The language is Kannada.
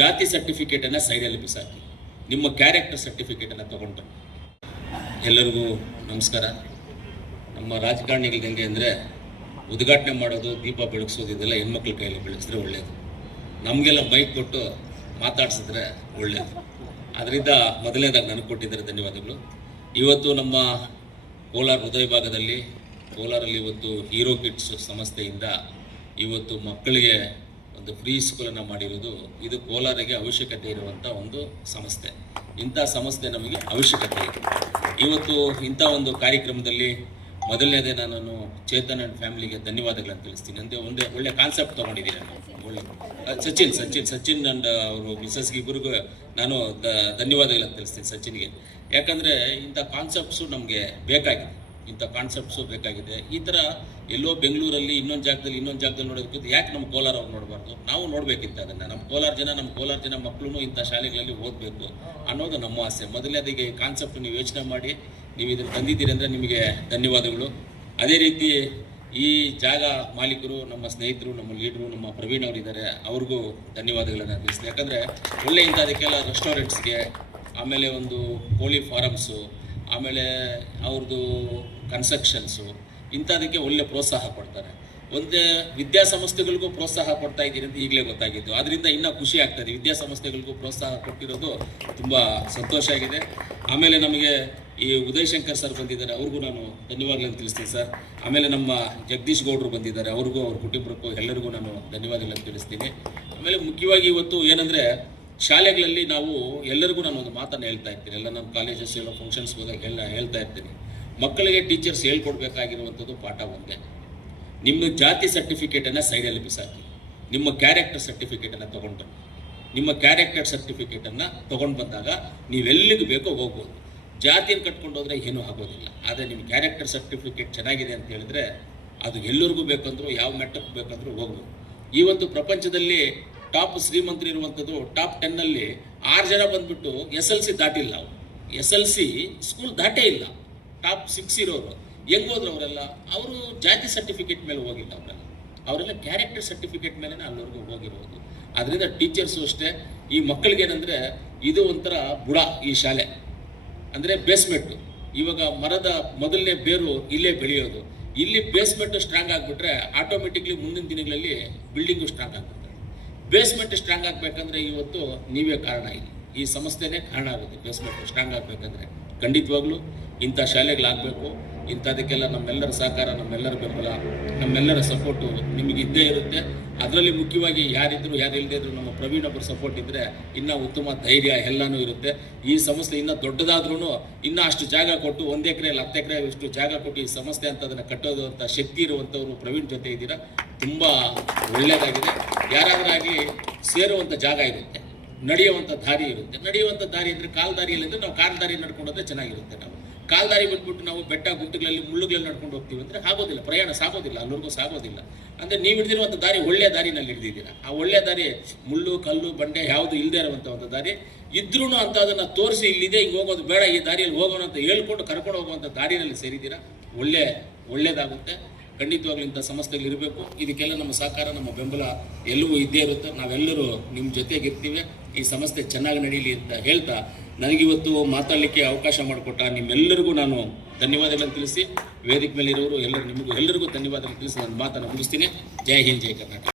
ಜಾತಿ ಸರ್ಟಿಫಿಕೇಟ್ ಅನ್ನ ಸೈಡಲ್ಲಿ ಬಿಸಾಕಿ ನಿಮ್ಮ ಕ್ಯಾರೆಕ್ಟರ್ ಸರ್ಟಿಫಿಕೇಟ್ ಅನ್ನ ತಗೊಂಡ್ರು. ಎಲ್ಲರಿಗೂ ನಮಸ್ಕಾರ. ನಮ್ಮ ರಾಜಕಾರಣಿಗಳಿಗೆ ಹೆಂಗೆ ಅಂದರೆ ಉದ್ಘಾಟನೆ ಮಾಡೋದು, ದೀಪ ಬೆಳಗಿಸೋದು ಇದೆಲ್ಲ ಹೆಣ್ಮಕ್ಳ ಕೈಯಲ್ಲಿ ಬೆಳಗಿಸಿದ್ರೆ ಒಳ್ಳೆಯದು. ನಮಗೆಲ್ಲ ಮೈಕ್ ಕೊಟ್ಟು ಮಾತಾಡ್ಸಿದ್ರೆ ಒಳ್ಳೆಯದು. ಅದರಿಂದ ಮೊದಲನೇದಾಗಿ ನನಗೆ ಕೊಟ್ಟಿದ್ದಾರೆ ಧನ್ಯವಾದಗಳು. ಇವತ್ತು ನಮ್ಮ ಕೋಲಾರ ಹೃದಯ ಭಾಗದಲ್ಲಿ ಕೋಲಾರಲ್ಲಿ ಇವತ್ತು ಹೀರೋ ಕಿಡ್ಸ್ ಸಂಸ್ಥೆಯಿಂದ ಇವತ್ತು ಮಕ್ಕಳಿಗೆ ಒಂದು ಫ್ರೀ ಸ್ಕೂಲನ್ನು ಮಾಡಿರೋದು. ಇದು ಕೋಲಾರಿಗೆ ಅವಶ್ಯಕತೆ ಇರುವಂಥ ಒಂದು ಸಂಸ್ಥೆ. ಇಂಥ ಸಂಸ್ಥೆ ನಮಗೆ ಅವಶ್ಯಕತೆ ಇದೆ. ಇವತ್ತು ಇಂಥ ಒಂದು ಕಾರ್ಯಕ್ರಮದಲ್ಲಿ ಮೊದಲನೇದೇ ನಾನು ಚೇತನ್ ಆ್ಯಂಡ್ ಫ್ಯಾಮಿಲಿಗೆ ಧನ್ಯವಾದಗಳನ್ನು ತಿಳಿಸ್ತೀನಿ. ಅಂದರೆ ಒಳ್ಳೆ ಕಾನ್ಸೆಪ್ಟ್ ತೊಗೊಂಡಿದ್ದೀನಿ ನಾನು. ಒಳ್ಳೆ ಸಚಿನ್ ಆ್ಯಂಡ್ ಅವರು ಮಿಸಸ್ಗೆ ಇಬ್ಬರಿಗೂ ನಾನು ಧನ್ಯವಾದಗಳನ್ನು ತಿಳಿಸ್ತೀನಿ ಸಚಿನ್ಗೆ. ಯಾಕಂದರೆ ಇಂಥ ಕಾನ್ಸೆಪ್ಟ್ಸು ನಮಗೆ ಬೇಕಾಗಿದೆ. ಈ ಥರ ಎಲ್ಲೋ ಬೆಂಗಳೂರಲ್ಲಿ ಇನ್ನೊಂದು ಜಾಗದಲ್ಲಿ ನೋಡೋದಕ್ಕಿಂತ ಯಾಕೆ ನಮ್ಮ ಕೋಲಾರ ಅವ್ರು ನೋಡಬಾರ್ದು? ನಾವು ನೋಡಬೇಕಿತ್ತು ಅದನ್ನು. ನಮ್ಮ ಕೋಲಾರ ಜನ ಮಕ್ಕಳು ಇಂಥ ಶಾಲೆಗಳಲ್ಲಿ ಓದಬೇಕು ಅನ್ನೋದು ನಮ್ಮ ಆಸೆ. ಮೊದಲನೇದಿಗೆ ಕಾನ್ಸೆಪ್ಟ್ ನೀವು ಯೋಚನೆ ಮಾಡಿ ನೀವು ಇದನ್ನು ತಂದಿದ್ದೀರಿ ಅಂದರೆ ನಿಮಗೆ ಧನ್ಯವಾದಗಳು. ಅದೇ ರೀತಿ ಈ ಜಾಗ ಮಾಲೀಕರು, ನಮ್ಮ ಸ್ನೇಹಿತರು, ನಮ್ಮ ಲೀಡ್ರು, ನಮ್ಮ ಪ್ರವೀಣ್ ಅವರಿದ್ದಾರೆ, ಅವ್ರಿಗೂ ಧನ್ಯವಾದಗಳನ್ನು ತಿಳಿಸ್ತೀನಿ. ಯಾಕಂದರೆ ಒಳ್ಳೆ ಇಂಥದಕ್ಕೆಲ್ಲ ರೆಸ್ಟೋರೆಂಟ್ಸ್ಗೆ, ಆಮೇಲೆ ಒಂದು ಕೋಳಿ ಫಾರಮ್ಸು, ಆಮೇಲೆ ಅವ್ರದ್ದು ಕನ್ಸ್ಟ್ರಕ್ಷನ್ಸು, ಇಂಥದಕ್ಕೆ ಒಳ್ಳೆ ಪ್ರೋತ್ಸಾಹ ಕೊಡ್ತಾರೆ. ಒಂದೇ ವಿದ್ಯಾಸಂಸ್ಥೆಗಳಿಗೂ ಪ್ರೋತ್ಸಾಹ ಕೊಡ್ತಾ ಇದ್ದೀರಿ ಅಂತ ಈಗಲೇ ಗೊತ್ತಾಗಿದ್ದು. ಅದರಿಂದ ಇನ್ನೂ ಖುಷಿ ಆಗ್ತದೆ. ವಿದ್ಯಾಸಂಸ್ಥೆಗಳಿಗೂ ಪ್ರೋತ್ಸಾಹ ಕೊಟ್ಟಿರೋದು ತುಂಬ ಸಂತೋಷ ಆಗಿದೆ. ಆಮೇಲೆ ನಮಗೆ ಈ ಉದಯ್ ಶಂಕರ್ ಸರ್ ಬಂದಿದ್ದಾರೆ, ಅವ್ರಿಗೂ ನಾನು ಧನ್ಯವಾದಗಳನ್ನು ತಿಳಿಸ್ತೀನಿ ಸರ್. ಆಮೇಲೆ ನಮ್ಮ ಜಗದೀಶ್ ಗೌಡರು ಬಂದಿದ್ದಾರೆ, ಅವ್ರಿಗೂ ಅವ್ರ ಕುಟುಂಬಕ್ಕೂ ಎಲ್ಲರಿಗೂ ನಾನು ಧನ್ಯವಾದಗಳನ್ನು ತಿಳಿಸ್ತೀನಿ. ಆಮೇಲೆ ಮುಖ್ಯವಾಗಿ ಇವತ್ತು ಏನಂದರೆ ಶಾಲೆಗಳಲ್ಲಿ ನಾವು ಎಲ್ಲರಿಗೂ ನಾನು ಒಂದು ಮಾತನ್ನು ಹೇಳ್ತಾ ಇರ್ತೀನಿ. ಎಲ್ಲ ನಮ್ಮ ಕಾಲೇಜಸ್ ಎಲ್ಲ ಫಂಕ್ಷನ್ಸ್ ಹೋದಾಗ ಹೇಳ್ತಾ ಇರ್ತೀನಿ. ಮಕ್ಕಳಿಗೆ ಟೀಚರ್ಸ್ ಹೇಳ್ಕೊಡ್ಬೇಕಾಗಿರುವಂಥದ್ದು ಪಾಠ ಒಂದೇ. ನಿಮ್ಮ ಜಾತಿ ಸರ್ಟಿಫಿಕೇಟನ್ನು ಸೈಡಲ್ಲಿ ಬಿಸಾಕಿ ನಿಮ್ಮ ಕ್ಯಾರೆಕ್ಟರ್ ಸರ್ಟಿಫಿಕೇಟನ್ನು ತೊಗೊಂಡ್ರು. ನಿಮ್ಮ ಕ್ಯಾರೆಕ್ಟರ್ ಸರ್ಟಿಫಿಕೇಟನ್ನು ತೊಗೊಂಡು ಬಂದಾಗ ನೀವೆಲ್ಲಿಗೂ ಬೇಕೋ ಹೋಗ್ಬೋದು. ಜಾತಿಯನ್ನು ಕಟ್ಕೊಂಡು ಹೋದರೆ ಏನೂ ಆಗೋದಿಲ್ಲ. ಆದರೆ ನಿಮ್ಮ ಕ್ಯಾರೆಕ್ಟರ್ ಸರ್ಟಿಫಿಕೇಟ್ ಚೆನ್ನಾಗಿದೆ ಅಂತ ಹೇಳಿದ್ರೆ ಅದು ಎಲ್ಲರಿಗೂ ಬೇಕಂದ್ರೂ ಯಾವ ಮಟ್ಟಕ್ಕೆ ಬೇಕಂದ್ರೂ ಹೋಗ್ಬೋದು. ಇವತ್ತು ಪ್ರಪಂಚದಲ್ಲಿ ಟಾಪ್ ಶ್ರೀಮಂತರು ಇರುವಂಥದ್ದು ಟಾಪ್ 10ನಲ್ಲಿ 6 ಜನ ಬಂದ್ಬಿಟ್ಟು SLC ದಾಟಿಲ್ಲ. SLC ಸ್ಕೂಲ್ ದಾಟೇ ಇಲ್ಲ. ಟಾಪ್ 6 ಇರೋರು ಹೆಂಗೆ ಹೋದ್ರು ಅವರೆಲ್ಲ? ಅವರು ಜಾತಿ ಸರ್ಟಿಫಿಕೇಟ್ ಮೇಲೆ ಹೋಗಿಲ್ಲ. ಅವರೆಲ್ಲ ಕ್ಯಾರೆಕ್ಟರ್ ಸರ್ಟಿಫಿಕೇಟ್ ಮೇಲೆ ಅಲ್ಲಿವರೆಗೂ ಹೋಗಿರೋದು. ಅದರಿಂದ ಟೀಚರ್ಸು ಅಷ್ಟೇ. ಈ ಮಕ್ಕಳಿಗೇನೆಂದರೆ ಇದು ಒಂಥರ ಬುಡ. ಈ ಶಾಲೆ ಅಂದರೆ ಬೇಸ್ಮೆಂಟು. ಇವಾಗ ಮರದ ಮೊದಲನೇ ಬೇರು ಇಲ್ಲೇ ಬೆಳೆಯೋದು. ಇಲ್ಲಿ ಬೇಸ್ಮೆಂಟು ಸ್ಟ್ರಾಂಗ್ ಆಗಿಬಿಟ್ರೆ ಆಟೋಮೆಟಿಕ್ಲಿ ಮುಂದಿನ ದಿನಗಳಲ್ಲಿ ಬಿಲ್ಡಿಂಗು ಸ್ಟ್ರಾಂಗ್ ಆಗ್ಬಿಡ್ತಾರೆ. ಬೇಸ್ಮೆಂಟ್ ಸ್ಟ್ರಾಂಗ್ ಆಗಬೇಕಂದ್ರೆ ಇವತ್ತು ನೀವೇ ಕಾರಣ. ಈ ಸಂಸ್ಥೆನೇ ಕಾರಣ ಆಗುತ್ತೆ. ಬೇಸ್ಮೆಂಟ್ ಸ್ಟ್ರಾಂಗ್ ಆಗಬೇಕಂದ್ರೆ ಖಂಡಿತವಾಗ್ಲೂ ಇಂಥ ಶಾಲೆಗಳಾಗಬೇಕು. ಇಂಥದಕ್ಕೆಲ್ಲ ನಮ್ಮೆಲ್ಲರ ಸಹಕಾರ, ನಮ್ಮೆಲ್ಲರ ಬೆಂಬಲ, ನಮ್ಮೆಲ್ಲರ ಸಪೋರ್ಟು ನಿಮಗೆ ಇದ್ದೇ ಇರುತ್ತೆ. ಅದರಲ್ಲಿ ಮುಖ್ಯವಾಗಿ ಯಾರಿದ್ರು ಯಾರಿಲ್ಲದೇ ಇದ್ರು ನಮ್ಮ ಪ್ರವೀಣ್ ಒಬ್ಬರು ಸಪೋರ್ಟ್ ಇದ್ದರೆ ಇನ್ನೂ ಉತ್ತಮ ಧೈರ್ಯ ಎಲ್ಲನೂ ಇರುತ್ತೆ. ಈ ಸಂಸ್ಥೆ ಇನ್ನೂ ದೊಡ್ಡದಾದ್ರೂ ಇನ್ನೂ ಅಷ್ಟು ಜಾಗ ಕೊಟ್ಟು 1 ಎಕರೆಯಲ್ಲಿ 10 ಎಕರೆ ಅಷ್ಟು ಜಾಗ ಕೊಟ್ಟು ಈ ಸಂಸ್ಥೆ ಅಂತ ಅದನ್ನು ಕಟ್ಟೋದು ಅಂತ ಶಕ್ತಿ ಇರುವಂಥವ್ರು ಪ್ರವೀಣ್ ಜೊತೆ ಇದ್ದೀರಾ. ತುಂಬ ಒಳ್ಳೆಯದಾಗಿದೆ. ಯಾರಾದರಾಗಲಿ ಸೇರುವಂಥ ಜಾಗ ಇರುತ್ತೆ, ನಡೆಯುವಂಥ ದಾರಿ ಇರುತ್ತೆ. ನಡೆಯುವಂಥ ದಾರಿ ಅಂದರೆ ಕಾಲ್ದಾರಿಯಲ್ಲಿದ್ದರೆ ನಾವು ಕಾಲ್ದಾರಿ ನಡ್ಕೊಂಡೋದ್ರೆ ಚೆನ್ನಾಗಿರುತ್ತೆ. ನಾವು ಕಾಲ್ದಾರಿ ಬಂದ್ಬಿಟ್ಟು ನಾವು ಬೆಟ್ಟ ಗುಡ್ಡಗಳಲ್ಲಿ ಮುಳ್ಳುಗಳಲ್ಲಿ ನಡ್ಕೊಂಡು ಹೋಗ್ತೀವಿ ಅಂದರೆ ಆಗೋದಿಲ್ಲ, ಪ್ರಯಾಣ ಸಾಗೋದಿಲ್ಲ, ಅಲ್ಲಿವರೆಗೂ ಸಾಗೋದಿಲ್ಲ. ಅಂದರೆ ನೀವು ಹಿಡಿದಿರುವಂಥ ದಾರಿ ಒಳ್ಳೆಯ ದಾರಿನಲ್ಲಿ ಹಿಡಿದಿದ್ದೀರಾ. ಆ ಒಳ್ಳೆಯ ದಾರಿ ಮುಳ್ಳು ಕಲ್ಲು ಬಂಡೆ ಯಾವುದು ಇಲ್ಲದೆ ಇರುವಂಥ ಒಂದು ದಾರಿ ಇದ್ರೂ ಅಂತ ಅದನ್ನು ತೋರಿಸಿ ಇಲ್ಲಿದೆ, ಹಿಂಗೆ ಹೋಗೋದು ಬೇಡ, ಈ ದಾರಿಯಲ್ಲಿ ಹೋಗೋಣ ಅಂತ ಹೇಳ್ಕೊಂಡು ಕರ್ಕೊಂಡು ಹೋಗುವಂಥ ದಾರಿನಲ್ಲಿ ಸೇರಿದ್ದೀರಾ. ಒಳ್ಳೆಯದಾಗುತ್ತೆ. ಖಂಡಿತವಾಗ್ಲೂ ಇಂಥ ಸಂಸ್ಥೆಗಳು ಇರಬೇಕು. ಇದಕ್ಕೆಲ್ಲ ನಮ್ಮ ಸಹಕಾರ, ನಮ್ಮ ಬೆಂಬಲ ಎಲ್ಲವೂ ಇದ್ದೇ ಇರುತ್ತೆ. ನಾವೆಲ್ಲರೂ ನಿಮ್ಮ ಜೊತೆಗಿರ್ತೀವಿ. ಈ ಸಂಸ್ಥೆ ಚೆನ್ನಾಗಿ ನಡೀಲಿ ಅಂತ ಹೇಳ್ತಾ ನನಗಿವತ್ತು ಮಾತಾಡಲಿಕ್ಕೆ ಅವಕಾಶ ಮಾಡಿಕೊಟ್ಟ ನಿಮ್ಮೆಲ್ಲರಿಗೂ ನಾನು ಧನ್ಯವಾದಗಳನ್ನು ತಿಳಿಸಿ, ವೇದಿಕೆ ಮೇಲೆ ಇರೋರು ನಿಮಗೂ ಎಲ್ಲರಿಗೂ ಧನ್ಯವಾದಗಳನ್ನು ತಿಳಿಸಿ ನನ್ನ ಮಾತನ್ನು ಮುಗಿಸ್ತೀನಿ. ಜೈ ಹಿಂದ್, ಜೈ ಕರ್ನಾಟಕ.